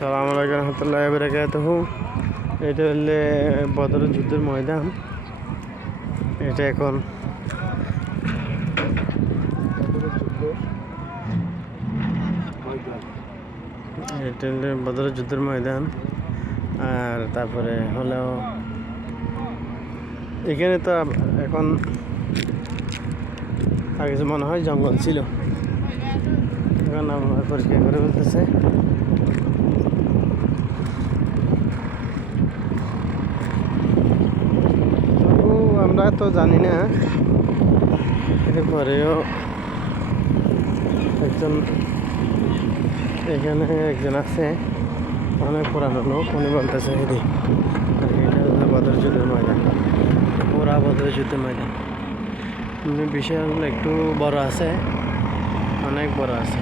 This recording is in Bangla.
আসসালামু আলাইকুম রহমতুল্লাহি ওয়া বারাকাতুহু। এটা হলে বদর যুদ্ধের ময়দান। এটা এখন এটা হলে বদর যুদ্ধের ময়দান। আর তারপরে হলেও এখানে তো এখন আগে যে মনে হয় জঙ্গল ছিল, এখন আমরা পরিষ্কার করে বলতেছে। আমরা তো জানি না, এরপরেও এখানে একজন আছে, অনেক পুরানো লোক, উনি বলতেছে এটা হচ্ছে বদর যুদ্ধের ময়দান, পুরা বদর যুদ্ধের ময়দান। বিশাল একটু বড় আছে, অনেক বড় আছে।